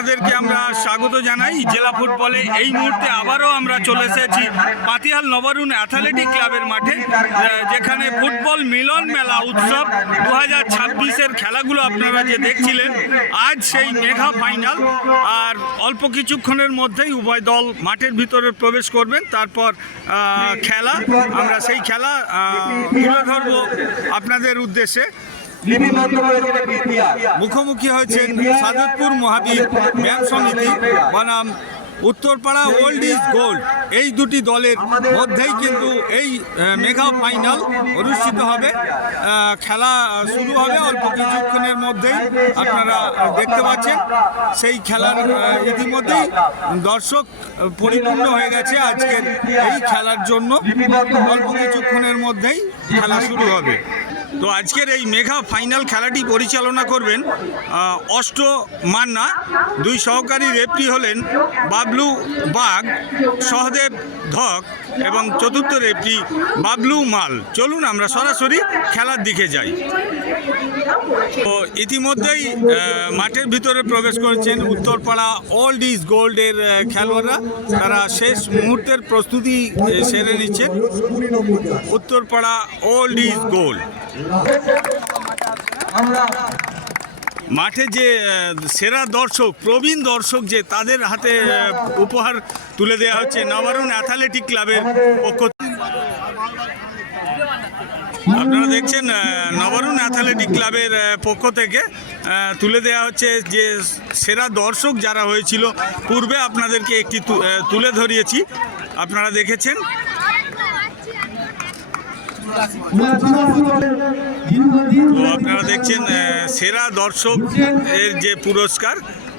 আপনাদেরকে আমরা স্বাগত জানাই। জেলা ফুটবলে এই মুহূর্তে আবারও আমরা চলে এসেছি পাতিহাল নবারুণ অ্যাথলেটিক ক্লাবের মাঠে যেখানে ফুটবল মিলন মেলা উৎসব দু হাজার ছাব্বিশের খেলাগুলো আপনারা যে দেখছিলেন, আজ সেই মেঘা ফাইনাল। আর অল্প কিছুক্ষণের মধ্যেই উভয় দল মাঠের ভিতরে প্রবেশ করবেন। তারপর খেলা, আমরা সেই খেলা তুলে ধরবো আপনাদের উদ্দেশ্যে। লিপিবদ্ধ করেছেন একটি ইতিহাস। মুখোমুখি হয়েছেন সাদতপুর মহাবীর ব্যায়াম সমিতি। বনাম উত্তরপাড়া ওল্ড ইজ গোল্ড। এই দুটি দলের মধ্যেই কিন্তু এই মেগা ফাইনাল অনুষ্ঠিত হবে। খেলা শুরু হবে অল্প কিছুক্ষণের মধ্যেই আপনারা দেখতে পাচ্ছেন। সেই খেলার ইতিমধ্যেই দর্শক পরিপূর্ণ হয়ে গেছে আজকের এই খেলার জন্য। অল্প কিছুক্ষণের মধ্যেই খেলা শুরু হবে। তো আজকের এই মেঘা ফাইনাল খেলাটি পরিচালনা করবেন অষ্ট মান্না। দুই সহকারী রেফরি হলেন বাবলু বাগ, সহদেব ধক এবং চতুর্থ রেফরি বাবলু মাল। চলুন আমরা সরাসরি খেলার দিকে যাই। তো ইতিমধ্যেই মাঠের ভিতরে প্রবেশ করেছেন উত্তরপাড়া ওল্ড ইজ গোল্ডের খেলোয়াড়রা। তারা শেষ মুহূর্তের প্রস্তুতি সেরে নিচ্ছেন। Uttarpara old is gold. মাঠে যে সেরা দর্শক, প্রবীণ দর্শক যে তাদের হাতে উপহার তুলে দেওয়া হচ্ছে নবারুণ অ্যাথলেটিক ক্লাবের পক্ষ আপনারা দেখছেন নবারুণ অ্যাথলেটিক ক্লাবের পক্ষ থেকে তুলে দেওয়া হচ্ছে যে সেরা দর্শক যারা হয়েছিল, পূর্বে আপনাদেরকে একটি তুলে ধরিয়েছি। আপনারা দেখেছেন তো আপনারা দেখছেন সেরা দর্শক এর যে পুরস্কার,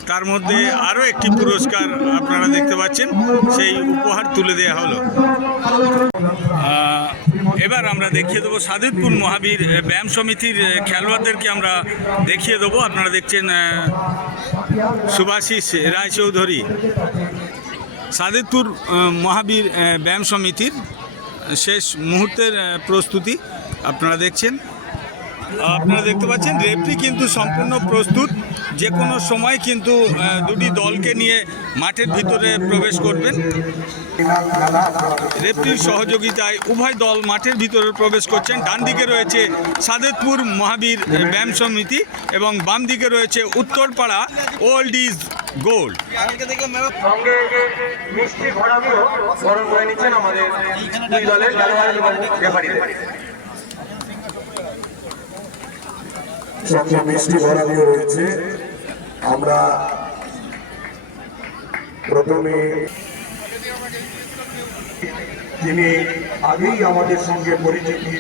তার মধ্যে আরও একটি পুরস্কার আপনারা দেখতে পাচ্ছেন, সেই উপহার তুলে দেওয়া হলো। এবার আমরা দেখিয়ে দেবো সাদিদপুর মহাবীর ব্যায়াম সমিতির খেলোয়াড়দেরকে আমরা দেখিয়ে দেবো। আপনারা দেখছেন সুভাষিস রায়চৌধুরী। সাদিদপুর মহাবীর ব্যায়াম সমিতির শেষ মুহূর্তের প্রস্তুতি আপনারা দেখছেন। আপনারা দেখতে পাচ্ছেন রেফরি কিন্তু সম্পূর্ণ প্রস্তুত। যে কোনো সময় কিন্তু দুটি দলকে নিয়ে মাঠের ভিতরে প্রবেশ করবেন। রেফরির সহযোগিতায় উভয় দল মাঠের ভিতরে প্রবেশ করছেন। ডান দিকে রয়েছে সাদেতপুর মহাবীর ব্যায়াম সমিতি এবং বাম দিকে রয়েছে উত্তরপাড়া ওল্ড ইজ গোল্ড মিষ্টি বরণ করে নিচ্ছেন আমাদের দুই দলের সঙ্গে মিষ্টি ভরানিও রয়েছে। আমরা প্রথমে তিনি আগেই আমাদের সঙ্গে পরিচিতি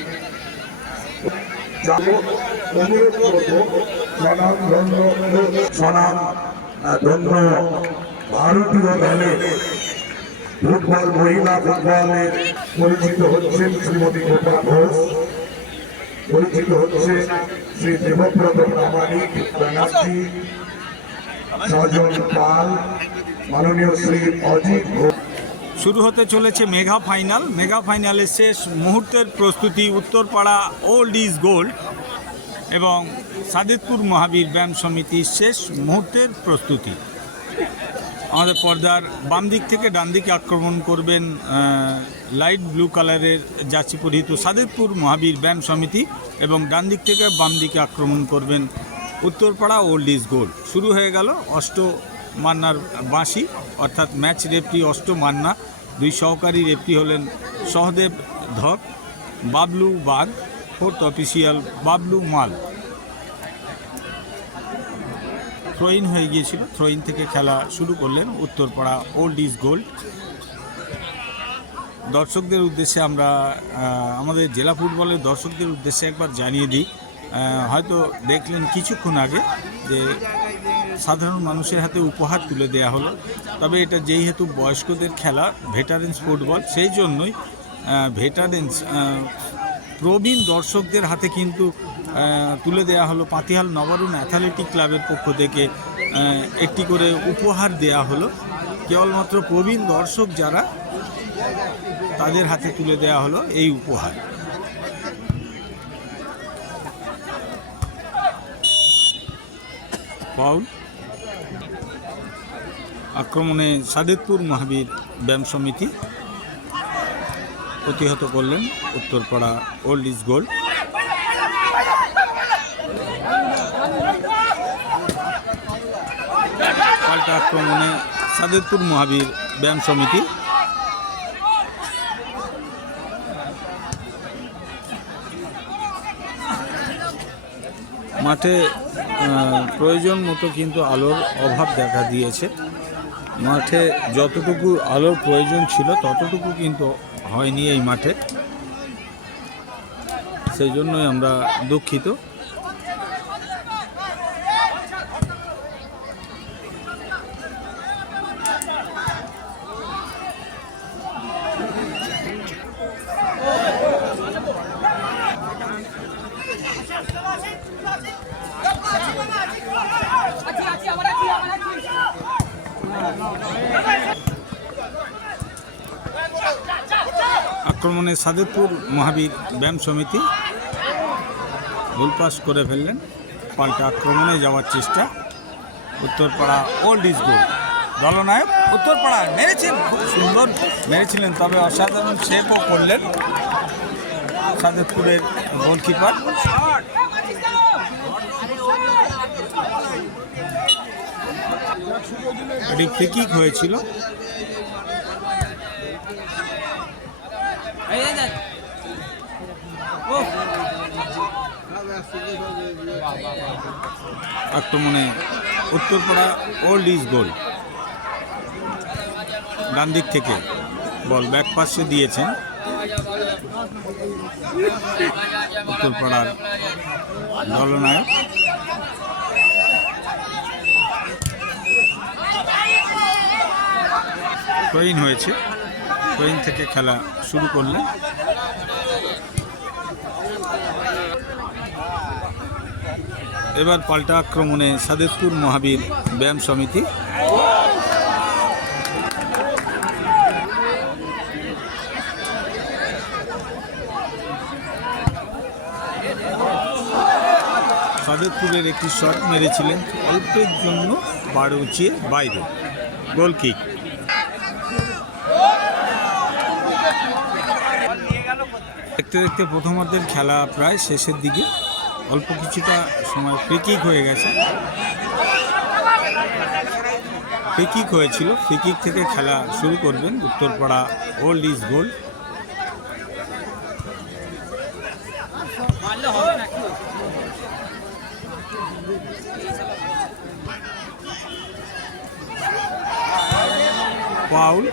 অনুরোধ করব স্বনাম ধন্য স্বনাম আহ, ধন্য ভারতীয় ফুটবল মহিলা ফুটবলের পরিচিত হচ্ছেন শ্রীমতী গোপা ঘোষ। পরিচিত হচ্ছে শ্রী দেবব্রত প্রামাণিক ব্যানার্জি সজন পাল, মাননীয় শ্রী অজিত শুরু হতে চলেছে মেগা ফাইনাল। মেগা ফাইনালের শেষ মুহূর্তের প্রস্তুতি উত্তরপাড়া ওল্ড ইজ গোল্ড এবং সাদেতপুর মহাবীর ব্যায়াম সমিতির শেষ মুহূর্তের প্রস্তুতি। আমাদের পর্দার বাম দিক থেকে ডান দিকে আক্রমণ করবেন লাইট ব্লু কালারের যাচি পরিহিত সাদেবপুর মহাবীর ব্যায়াম সমিতি এবং ডান দিক থেকে বাম দিকে আক্রমণ করবেন উত্তরপাড়া ওল্ড ইজ গোল্ড শুরু হয়ে গেল অষ্ট মান্নার বাঁশি, অর্থাৎ ম্যাচ রেফরি অষ্ট মান্না। দুই সহকারী রেফরি হলেন Sahadeb Dhak, Bablu Bag fourth official Bablu Mal. Throw in হয়ে গিয়েছিল। থ্রোইন থেকে খেলা শুরু করলেন উত্তরপাড়া ওল্ড ইজ গোল্ড দর্শকদের উদ্দেশ্যে আমরা আমাদের জেলা ফুটবলের দর্শকদের উদ্দেশ্যে একবার জানিয়ে দিই হয়তো দেখলেন কিছুক্ষণ আগে যে সাধারণ মানুষের হাতে উপহার তুলে দেওয়া হলো। তবে এটা যেহেতু বয়স্কদের খেলা ভেটারেন্স ফুটবল সেই জন্যই ভেটারেন্স প্রবীণ দর্শকদের হাতে কিন্তু তুলে দেওয়া হলো পাতিহাল নবারুণ অ্যাথলেটিক ক্লাবের পক্ষ থেকে একটি করে উপহার দেওয়া হলো। কেবলমাত্র প্রবীণ দর্শক যারা, তাদের হাতে তুলে দেওয়া হলো এই উপহার। ফাউল আক্রমণে সাদেতপুর মহাবীর ব্যায়াম সমিতি প্রতিহত করলেন। Uttarpara old is gold. পাল্টা আক্রমণে সাদেতপুর মহাবীর ব্যায়াম সমিতি। মাঠে প্রয়োজন মতো কিন্তু আলোর অভাব দেখা দিয়েছে। মাঠে যতটুকু আলোর প্রয়োজন ছিল, ততটুকু কিন্তু হয়নি এই মাঠে। সেই জন্যই আমরা দুঃখিত। আক্রমণে সাদেরপুর মহাবীর ব্যায়াম সমিতি গোলপাস করে ফেললেন। পাল্টা আক্রমণে যাওয়ার চেষ্টা। উত্তরপাড়া ওল্ড ইজ গোল দলনায়ক উত্তরপাড়া মেরেছেন। খুব সুন্দর মেরেছিলেন, তবে অসাধারণ সেভও করলেন সাদেরপুরের গোলকিপার। এটি ফ্রি কিক হয়েছিল। আক্রমণে উত্তরপাড়া ওল্ড ইজ গোল ডান দিক থেকে বল ব্যাক পাশে দিয়েছেন। উত্তরপাড়ার দলনায়ক। ট্রেন হয়েছে। ট্রেন থেকে খেলা শুরু করলেন। এবার পাল্টা আক্রমণে সাদেতপুর মহাবীর ব্যায়াম সমিতি। সাদেতপুরের একটি শট মেরেছিলেন অল্পের জন্য বাড়ে উঁচিয়ে বাইরে। Goal kick. দেখতে দেখতে প্রথমার্ধের খেলা প্রায় শেষের দিকে। অল্প কিছুটা সময় ফ্রি কিক হয়ে গেছে। ফ্রি কিক হয়েছিল। ফ্রি কিক থেকে খেলা শুরু করবেন Uttarpara old is gold foul.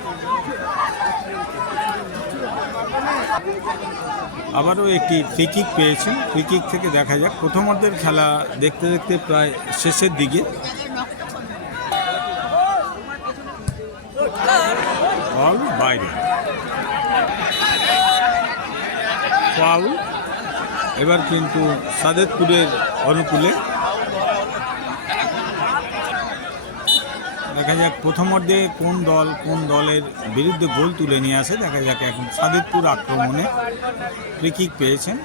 আবারও একটি ফ্রি কিক পেয়েছেন। ফ্রি কিক থেকে দেখা যাক। প্রথমার্ধের খেলা দেখতে দেখতে প্রায় শেষের দিকে। বল বাইরে। ফাউল এবার কিন্তু সাদেতপুরের অনুকূলে দেখা যাক প্রথম অর্ধে কোন দল কোন দলের বিরুদ্ধে গোল তুলে নিয়ে আসে। দেখা যাক এখন সাদেতপুর আক্রমণে ফ্রি কিক পেয়েছেন।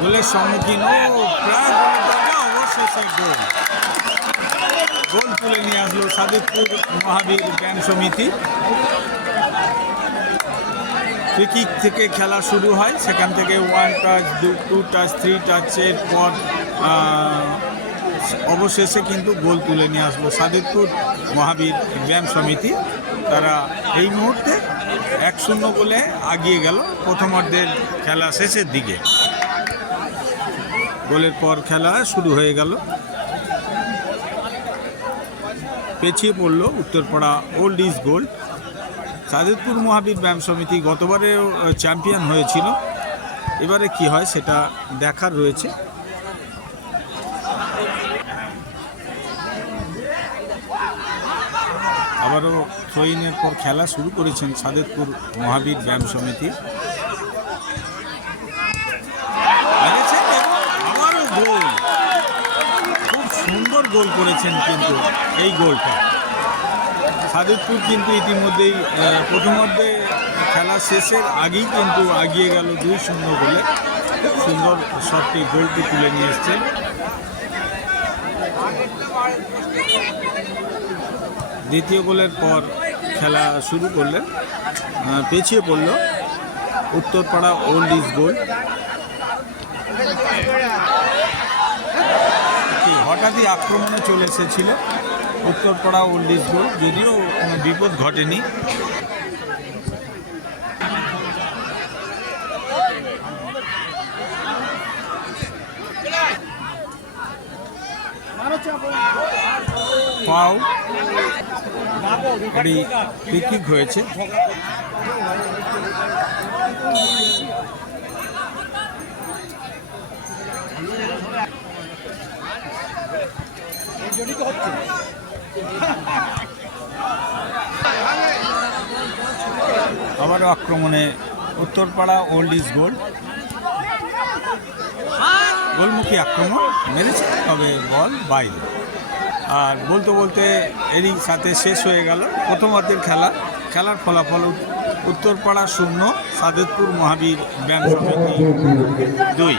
গোলের সম্মুখীন ও প্রায় গোল। তুলে নিয়ে আসলো সাদেবপুর মহাবীর ব্যায়াম সমিতি। ফ্রি কিক থেকে খেলা শুরু হয়, সেখান থেকে one touch two touch three টাচের পর অবশেষে কিন্তু গোল তুলে নিয়ে আসলো সাদেবপুর মহাবীর ব্যায়াম সমিতি। তারা এই মুহূর্তে এক শূন্য গোলে আগিয়ে গেল প্রথমার্ধের খেলা শেষের দিকে। গোলের পর খেলা শুরু হয়ে গেল। পেছিয়ে পড়ল Uttarpara old is gold Sadedpur Mahabir ব্যায়াম সমিতি গতবারে চ্যাম্পিয়ন হয়েছিল। এবারে কি হয় সেটা দেখার রয়েছে। আবারও থ্রোইনের পর খেলা শুরু করেছেন সাদেদপুর মহাবীর ব্যায়াম সমিতি মেরেছেন এবং আবারও গোল খুব সুন্দর গোল করেছেন কিন্তু এই গোলটা। সাদুদপুর কিন্তু ইতিমধ্যেই প্রথমার্ধে খেলা শেষের আগেই কিন্তু আগিয়ে গেল দুই শূন্য গোলে। সুন্দর শটটি, গোলটি তুলে নিয়ে এসছে দ্বিতীয় গোলের পর খেলা শুরু করলেন। পেছিয়ে পড়ল। উত্তরপাড়া ওল্ড ইজ গোল্ড হঠাৎই আক্রমণে চলে এসেছিল। উত্তরপাড়া ওল্ড ইজ যদিও কোনো বিপদ ঘটেনি। পাও হয়েছে। আবারও আক্রমণে উত্তরপাড়া ওল্ড ইজ গোল্ড গোলমুখী আক্রমণ মেরেছে তবে বল বাইরে। আর বলতে বলতে এরই সাথে শেষ হয়ে গেল প্রথমার্ধের খেলা। খেলার ফলাফল উত্তরপাড়া শূন্য সাদেতপুর মহাবীর ব্যায়াম সমিতি দুই।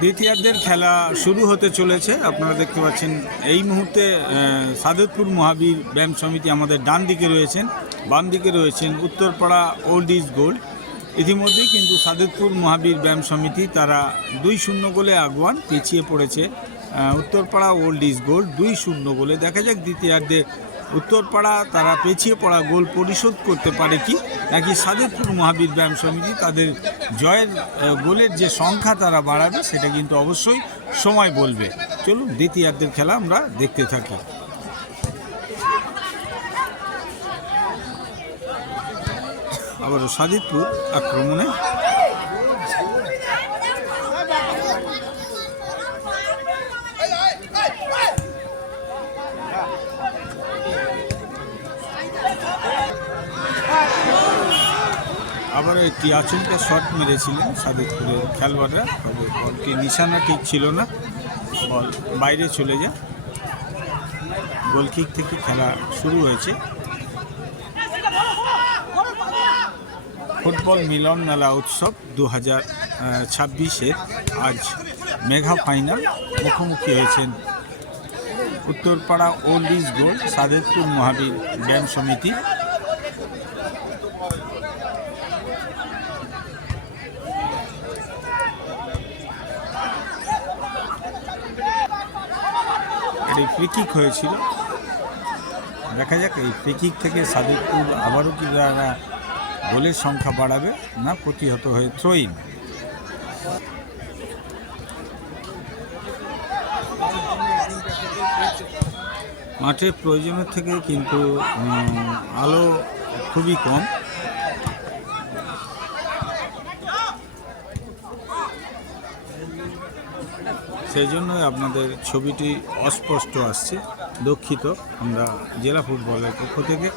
দ্বিতীয়ার্ধের খেলা শুরু হতে চলেছে। আপনারা দেখতে পাচ্ছেন এই মুহূর্তে আহ, সাদেতপুর মহাবীর ব্যায়াম সমিতি আমাদের ডান দিকে রয়েছেন। বাম দিকে রয়েছেন উত্তরপাড়া ওল্ড ইজ গোল্ড ইতিমধ্যেই কিন্তু সাদেতপুর মহাবীর ব্যায়াম সমিতি তারা দুই শূন্য গোলে আগুয়ান পিছিয়ে পড়েছে উত্তরপাড়া ওল্ড ইজ গোল্ড দুই শূন্য গোলে। দেখা যাক দ্বিতীয়ার্ধে উত্তরপাড়া তারা পেছিয়ে পড়া গোল পরিশোধ করতে পারে কি, নাকি সাদেতপুর মহাবীর ব্যায়াম সমিতি তাদের জয়ের গোলের যে সংখ্যা তারা বাড়াবে সেটা কিন্তু অবশ্যই সময় বলবে। চলুন দ্বিতীয়ার্ধের খেলা আমরা দেখতে থাকি। আবারও সাদিতপুর আক্রমণে। আবারও একটি আচমকা শট মেরেছিলেন সাদিকপুরের খেলোয়াড়রা। তবে বলটি নিশানা ঠিক ছিল না। বল বাইরে চলে যায়। গোলকিক থেকে খেলা শুরু হয়েছে। ফুটবল মিলন মেলা উৎসব দু হাজার ছাব্বিশের আজ মেঘা ফাইনাল মুখোমুখি হয়েছেন Uttarpara old is gold, Sadetpur Mahabir ব্যায়াম সমিতি। এটি ফ্রিকিক হয়েছিল। দেখা যাক, এই ফ্রিকিক থেকে সাদিকপুর আবারও কি তারা গোলের সংখ্যা বাড়াবে না, প্রতিহত হয়ে থ্রোইন মাঠের প্রয়োজনের থেকে কিন্তু আলো খুবই কম। সেই জন্যই আপনাদের ছবিটি অস্পষ্ট আসছে, দুঃখিত। আমরা জেলা ফুটবলের পক্ষ থেকে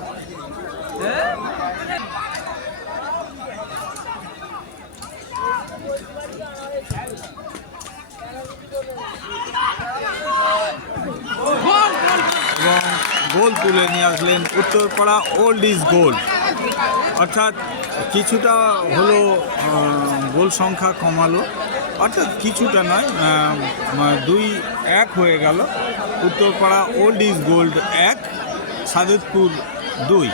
এবং গোল তুলে নিয়ে আসলেন উত্তরপাড়া ওল্ড ইজ গোল্ড। অর্থাৎ কিছুটা হলো গোল সংখ্যা কমালো। অর্থাৎ কিছুটা নয় দুই এক হয়ে গেল। উত্তরপাড়া ওল্ড ইজ গোল্ড এক সাদেতপুর দুই।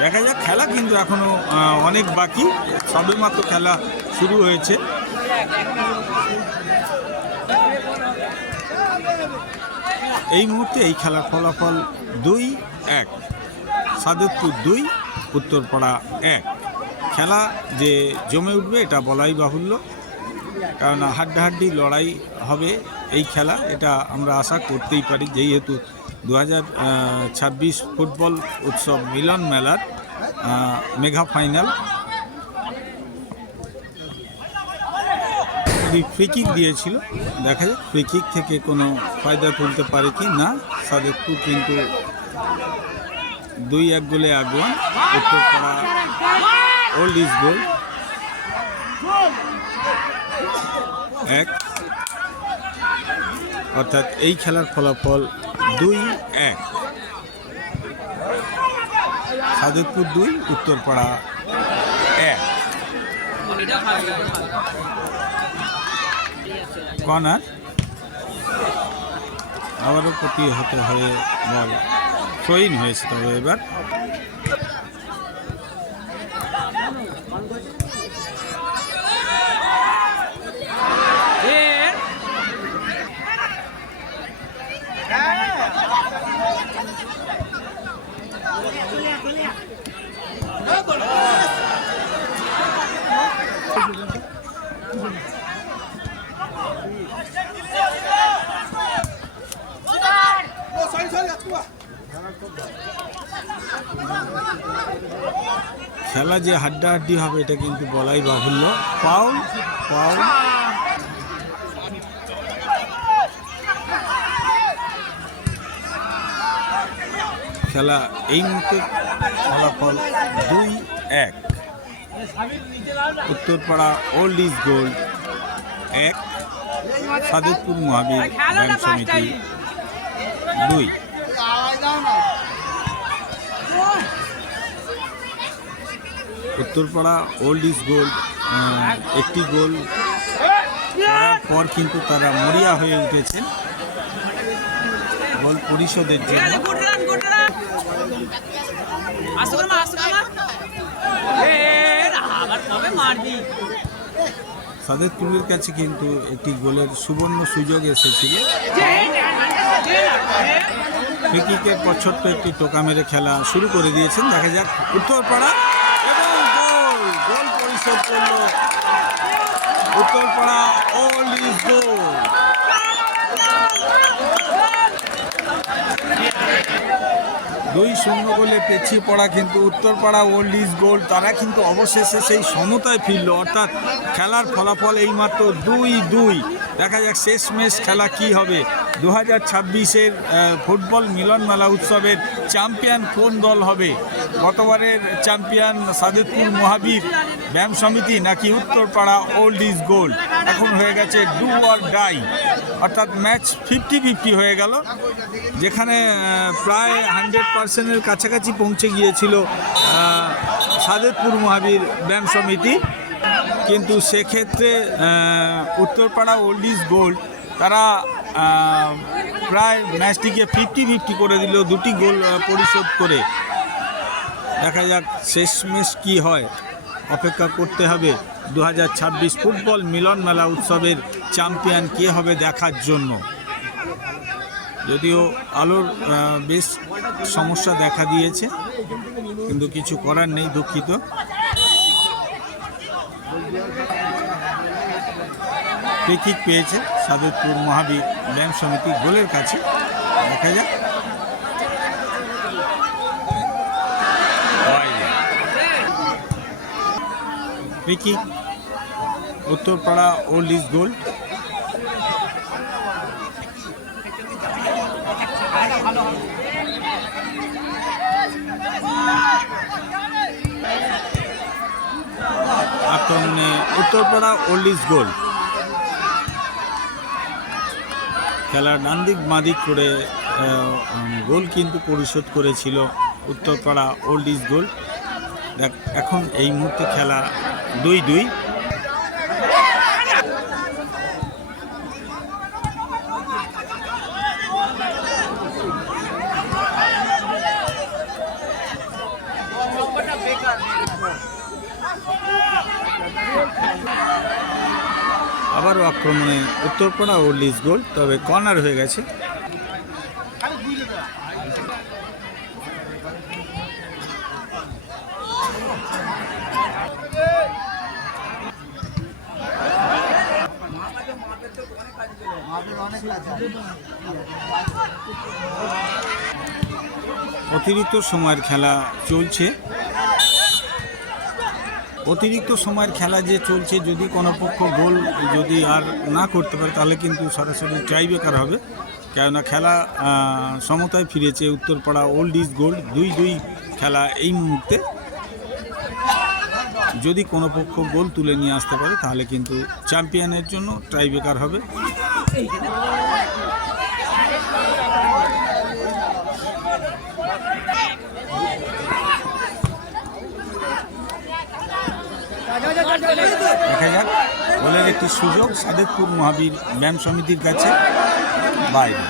দেখা যাক, খেলা কিন্তু এখনও অনেক বাকি। সবেমাত্র খেলা শুরু হয়েছে। এই মুহূর্তে এই খেলার ফলাফল দুই এক। সাদেতপুর দুই, উত্তরপাড়া এক। খেলা যে জমে উঠবে, এটা বলাই বাহুল্য। কারণ হাড্ডাহাড্ডি লড়াই হবে এই খেলা, এটা আমরা আশা করতেই পারি। যেহেতু দু হাজার ছাব্বিশ ফুটবল উৎসব মিলন মেলার মেঘা ফাইনাল ফ্রিকিক দিয়েছিল, দেখা যাক ফ্রিকিক থেকে কোনো ফায়দা তুলতে পারে কি না। সাদেকপুর কিন্তু দুই এক গোলে আগুয়ান উত্তরপাড়া ওল্ড ইজ গোল এক। অর্থাৎ এই খেলার ফলাফল দুই এক। সাদেতপুর দুই উত্তরপাড়া এক। কর্নার। আবারও প্রতিহত হয়ে বল থ্রোইন হয়েছে তবে এবার। খেলা যে হাড্ডাহাড্ডি হবে, এটা কিন্তু বলাই বাহুল্য। পাউল পাউল। খেলা এই মুহূর্তে ফলাফল দুই এক। উত্তরপাড়া ওল্ড ইজ গোল্ড এক, সাদেতপুর মহাবীর ব্যাংক সমিতি দুই। উত্তরপাড়া ওল্ড ইজ গোল্ড একটি গোল। পর কিন্তু তারা মরিয়া হয়ে উঠেছেন বল পরিশোধের জন্য। মারবি? সাদেতপুরের কাছে কিন্তু একটি গোলের সুবর্ণ সুযোগ এসেছিল। ফ্রিকিকের পর ছোট্ট একটি টোকা মেরে খেলা শুরু করে দিয়েছেন। দেখা যাক Uttarpara goal goal Uttarpara old is gold দুই শূন্য গোলে পেছিয়ে পড়া কিন্তু উত্তরপাড়া ওল্ড ইজ গোল্ড তারা কিন্তু অবশেষে সেই সমতায় ফিরল। অর্থাৎ খেলার ফলাফল এইমাত্র দুই দুই। দেখা যাক শেষ ম্যাচ খেলা কি হবে। দু হাজার ছাব্বিশের ফুটবল মিলন মেলা উৎসবের চ্যাম্পিয়ন কোন দল হবে? গতবারের চ্যাম্পিয়ন সাদেতপুর মহাবীর ব্যায়াম সমিতি নাকি উত্তরপাড়া ওল্ড ইজ গোল্ড? এখন হয়ে গেছে ডু অর ডাই। অর্থাৎ ম্যাচ ফিফটি ফিফটি হয়ে গেল যেখানে প্রায় হান্ড্রেড পার্সেন্টের কাছাকাছি পৌঁছে গিয়েছিল আহ, সাদেতপুর মহাবীর ব্যায়াম সমিতি। কিন্তু সেক্ষেত্রে উত্তরপাড়া ওল্ড ইজ গোল্ড তারা প্রায় ম্যাচটিকে ফিফটি ফিফটি করে দিল দুটি গোল পরিশোধ করে দেখা যাক শেষমেশ কি হয়। অপেক্ষা করতে হবে দু হাজার ছাব্বিশ ফুটবল মিলন মেলা উৎসবের চ্যাম্পিয়ন কে হবে দেখার জন্য। যদিও আলোর বেশ সমস্যা দেখা দিয়েছে, কিন্তু কিছু করার নেই দুঃখিত। পেকিক পেয়েছে সাদেতপুর মহাবীর ব্যায়াম সমিতি গোলের কাছে। দেখা যাক। পেকিক উত্তরপাড়া ওল্ড ইজ গোল্ড আক্রমণে উত্তরপাড়া ওল্ড ইজ গোল্ড খেলার ডান দিক বাঁদিক করে গোল কিন্তু পরিশোধ করেছিল উত্তরপাড়া ওল্ড ইজ গোল্ড এখন এই মুহূর্তে খেলা দুই দুই আবারও আক্রমণে উত্তরপাড়া ও লিজ গোল তবে কর্নার হয়ে গেছে। অতিরিক্ত সময়ের খেলা চলছে। অতিরিক্ত সময়ের খেলা যে চলছে, যদি কোনো পক্ষ গোল যদি আর না করতে পারে, তাহলে কিন্তু সরাসরি টাইব্রেকার হবে। কেননা খেলা সমতায় ফিরেছে উত্তরপাড়া ওল্ড ইজ গোল্ড দুই দুই খেলা এই মুহূর্তে। যদি কোনো পক্ষ গোল তুলে নিয়ে আসতে পারে, তাহলে কিন্তু চ্যাম্পিয়নের জন্য টাইব্রেকার হবে। দেখা যাক। বলের একটি সুযোগ সাদেতপুর মহাবীর ব্যায়াম সমিতির কাছে। বাইরে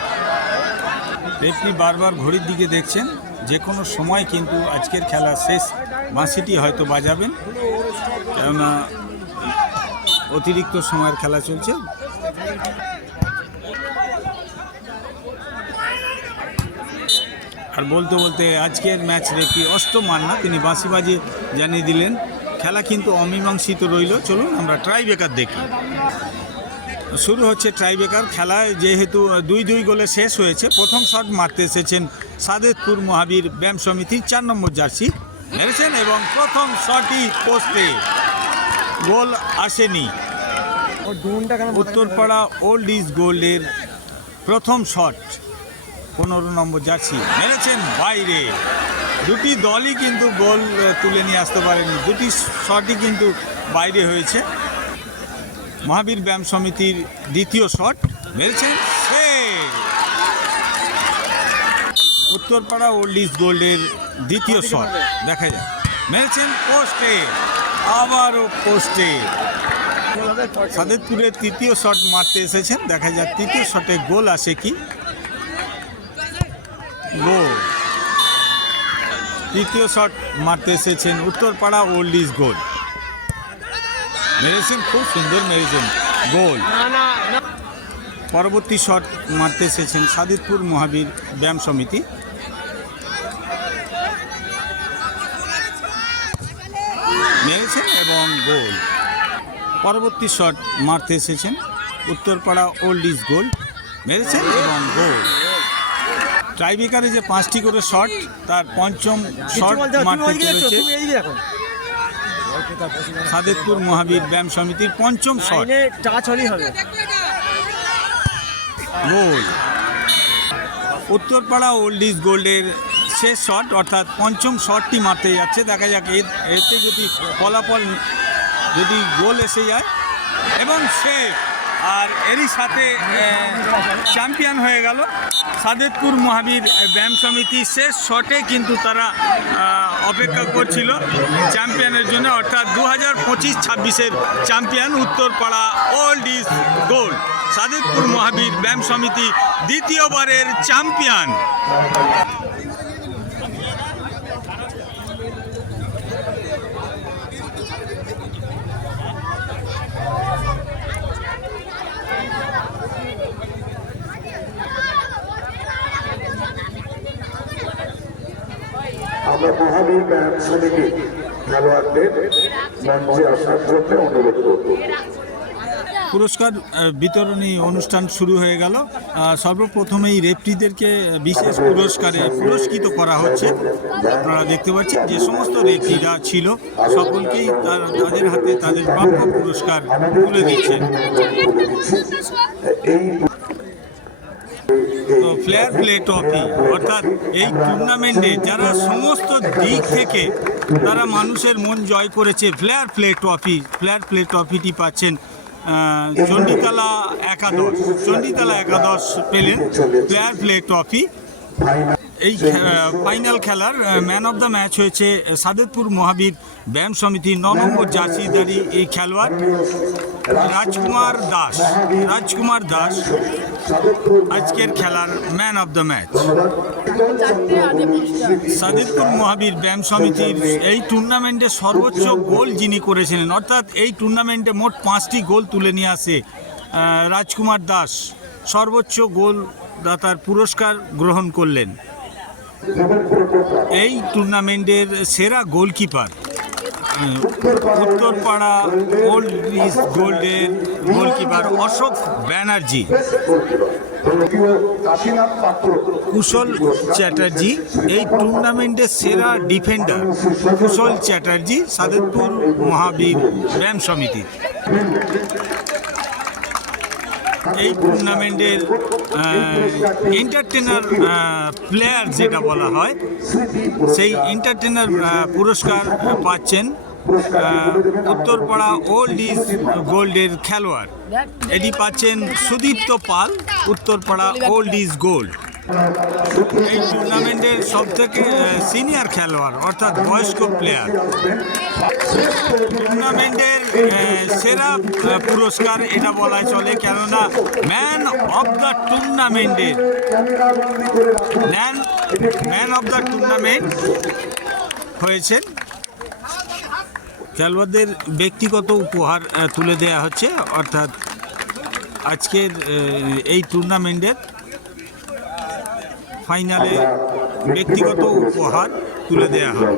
রেফরি বারবার ঘড়ির দিকে দেখছেন। যে কোনো সময় কিন্তু আজকের খেলা শেষ। বাঁশিটি হয়তো বাজাবেন। কেননা, অতিরিক্ত সময়ের খেলা চলছে। আর বলতে বলতে আজকের ম্যাচ রেফরি অষ্টম মান্না তিনি বাঁশি বাজিয়ে জানিয়ে দিলেন। খেলা কিন্তু অমীমাংসিত রইল। চলুন আমরা ট্রাই বেকার দেখি। শুরু হচ্ছে ট্রাইবেকার খেলায় যেহেতু দুই দুই গোলে শেষ হয়েছে, প্রথম শট মারতে এসেছেন সাদেতপুর মহাবীর ব্যায়াম সমিতির চার নম্বর জার্সি মেরেছেন এবং প্রথম শটই পোস্টে গোল আসেনি। উত্তরপাড়া ওল্ড ইজ গোল্ডের প্রথম শট পনেরো নম্বর জার্সি মেরেছেন বাইরে। দুটি দলই কিন্তু গোল তুলে নিয়ে আসতে পারেনি। দুটি শটই কিন্তু বাইরে হয়েছে। মহাবীর ব্যায়াম সমিতির দ্বিতীয় শট মেরেছেন উত্তরপাড়া ওল্ড ইজ গোল্ডের দ্বিতীয় শট দেখা যায় মেরেছেন পোস্টে আবারও পোস্টে। সাদেতপুরের তৃতীয় শট মারতে এসেছেন দেখা যাক তৃতীয় শটে গোল আসে কি। গোল। তৃতীয় শট মারতে এসেছেন উত্তরপাড়া ওল্ড ইজ গোল। মেরেছেন, খুব সুন্দর মেরেছেন গোল। পরবর্তী শট মারতে এসেছেন সাদিতপুর মহাবীর ব্যায়াম সমিতি। মেরেছেন এবং গোল। পরবর্তী শট মারতে এসেছেন উত্তরপাড়া ওল্ড ইজ গোল। মেরেছেন এবং গোল। ট্রাইবেকারে যে পাঁচটি করে শট তার পঞ্চম শট মারতে চলেছে। সাদেতপুর মহাবীর ব্যায়াম সমিতির পঞ্চম শট। টাচ হলেই হবে। গোল। উত্তরপাড়া ওল্ড ইজ গোল্ডের শেষ শট অর্থাৎ পঞ্চম শটটি মারতে যাচ্ছে। দেখা যাক এতে যদি ফলাফল যদি গোল এসে যায়। এবং সে আর এরই সাথে চ্যাম্পিয়ন হয়ে গেল সাদেতপুর মহাবীর ব্যায়াম সমিতি। শেষ শটে কিন্তু তারা অপেক্ষা করছিল চ্যাম্পিয়নের জন্য। অর্থাৎ দু হাজার পঁচিশ ছাব্বিশের champion Uttarpara old is gold. Sadetpur Mahabir ব্যায়াম সমিতি দ্বিতীয়বারের চ্যাম্পিয়ন। আমরা মহাবীর ব্যায়াম সমিতি খেলোয়াড়দের মঞ্চে আসার জন্য অনুরোধ করব পুরস্কার বিতরণী অনুষ্ঠান শুরু হয়ে গেল সর্বপ্রথমেই রেফরিদেরকে বিশেষ পুরস্কারে পুরস্কৃত করা হচ্ছে আপনারা দেখতে পাচ্ছেন যে সমস্ত রেফরিরা ছিল সকলকেই তার তাদের হাতে তাদের প্রাপ্য পুরস্কার তুলে দিচ্ছেন এই ফ্লেয়ার প্লে ট্রফি, অর্থাৎ এই টুর্নামেন্টে যারা সমস্ত দিক থেকে তারা মানুষের মন জয় করেছে, fair play trophy, fair play ট্রফিটি পাচ্ছেন চণ্ডীতলা একাদশ চণ্ডীতলা একাদশ পেলেন প্লেয়ার প্লে ট্রফি। এই ফাইনাল খেলার ম্যান অফ দ্য ম্যাচ হয়েছে সাদেতপুর মহাবীর ব্যায়াম সমিতির ন নম্বর জার্সিদারি এই খেলোয়াড় রাজকুমার দাস। রাজকুমার দাস আজকের খেলার man of the match Sadidpur Mahabir ব্যায়াম সমিতির এই টুর্নামেন্টে সর্বোচ্চ গোল যিনি করেছিলেন অর্থাৎ এই টুর্নামেন্টে মোট পাঁচটি গোল তুলে নিয়ে আসে রাজকুমার দাস। সর্বোচ্চ গোল দাতার পুরস্কার গ্রহণ করলেন। এই টুর্নামেন্টের সেরা গোলকিপার উত্তরপাড়া ওল্ড গোল্ডের গোলকিপার অশোক ব্যানার্জি। কুশল চ্যাটার্জি, এই টুর্নামেন্টের সেরা ডিফেন্ডার কুশল চ্যাটার্জি সাদেতপুর মহাবীর ব্যায়াম সমিতি এই টুর্নামেন্টের এন্টারটেনার প্লেয়ার যেটা বলা হয়, সেই এন্টারটেনার পুরস্কার পাচ্ছেন উত্তরপাড়া ওল্ড ইজ গোল্ডের খেলোয়াড়। এটি পাচ্ছেন Sudipta Pal, Uttarpara old is gold এই টুর্নামেন্টের সব থেকে সিনিয়র খেলোয়াড়, অর্থাৎ বয়স্ক প্লেয়ার টুর্নামেন্টের সেরা পুরস্কার এটা বলা চলে, কেননা ম্যান অফ দ্য টুর্নামেন্টের। Man man of the tournament হয়েছেন খেলোয়াড়দের ব্যক্তিগত উপহার তুলে দেওয়া হচ্ছে, অর্থাৎ আজকের এই টুর্নামেন্টের ফাইনালে ব্যক্তিগত উপহার তুলে দেওয়া হয়।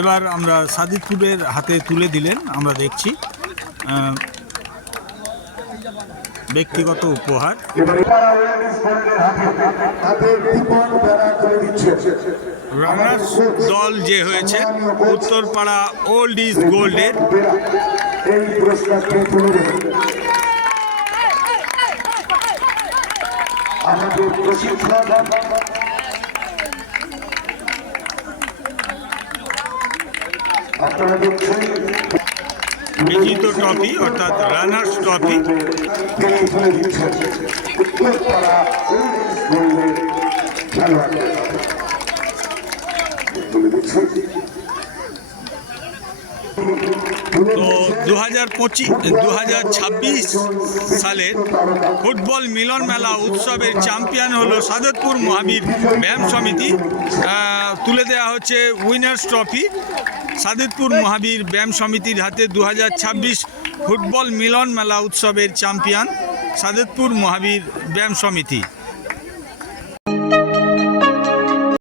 এবার আমরা সাদিকপুরের হাতে তুলে দিলেন, আমরা দেখছি ব্যক্তিগত উপহার। রানার্স দল যে হয়েছে, উত্তরপাড়া ওল্ড ইজ গোল্ডের আমাদের প্রশিক্ষণ। আপনারা দেখছেন বিজিত ট্রফি অর্থাৎ রানার্স ট্রফি। তিনি তুলে দিচ্ছেন উত্তরপাড়া উইমেন্স গোল্ডের খেলোয়াড়দের তুলে দিচ্ছেন তো দু হাজার পঁচিশ দু হাজার ছাব্বিশ সালের ফুটবল মিলন মেলা উৎসবের চ্যাম্পিয়ন হলো সাদতপুর মহাবীর ব্যায়াম সমিতি। তুলে দেওয়া হচ্ছে উইনার্স ট্রফি সাদতপুর মহাবীর ব্যায়াম সমিতির হাতে দু হাজার ছাব্বিশ ফুটবল মিলন মেলা উৎসবের চ্যাম্পিয়ন সাদতপুর মহাবীর ব্যায়াম সমিতি।